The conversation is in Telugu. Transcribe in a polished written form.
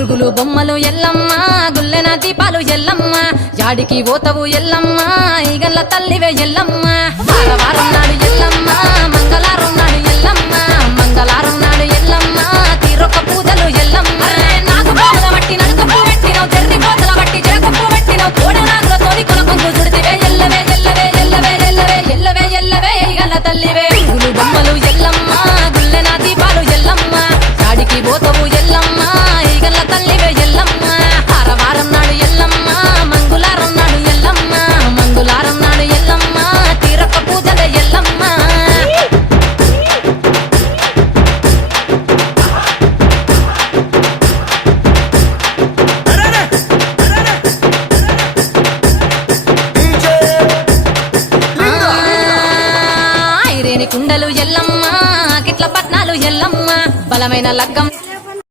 గురుగులు బొమ్మలు ఎల్లమ్మ గుల్లెన దీపాలు ఎల్లమ్మ యాడికి పోతవు ఎల్లమ్మ ఈగల్ల తల్లివే ఎల్లమ్మ వారం నాడు ఎల్లమ్మ మంగళారం నాడు ఎల్లమ్మ మంగళారం నాడు ఎల్లమ్మ తీరొక్క పూజలు ఎల్లమ్మ నాకు బాధ బట్టి నడుకప్పు పెట్టినవు జర్రి పోతల బట్టి జరకప్పు పెట్టినవు కోడ నాగులతోని కొనకొంగు చుడితివే ఎల్లవే ఎల్లవే ఎల్లవే ఎల్లవే ఎల్లవే ఎల్లవే ఈగల్ల తల్లివే గురుగులు బొమ్మలు ఎల్లమ్మ గుల్లెన దీపాలు ఎల్లమ్మ యాడికి పోతవు ఎల్లమ్మ ఈగల్ల తల్లివే ఎల్లమ్మ వారం నాడు ఎల్లమ్మ మంగళారం నాడు ఎల్లమ్మ మంగళారం నాడు ఎల్లమ్మ తీరొక్క పూజల ఎల్లమ్మ ఐరేని కుండలు ఎల్లమ్మ కిట్ల పట్నాలు ఎల్లమ్మ బలమైన లగ్గం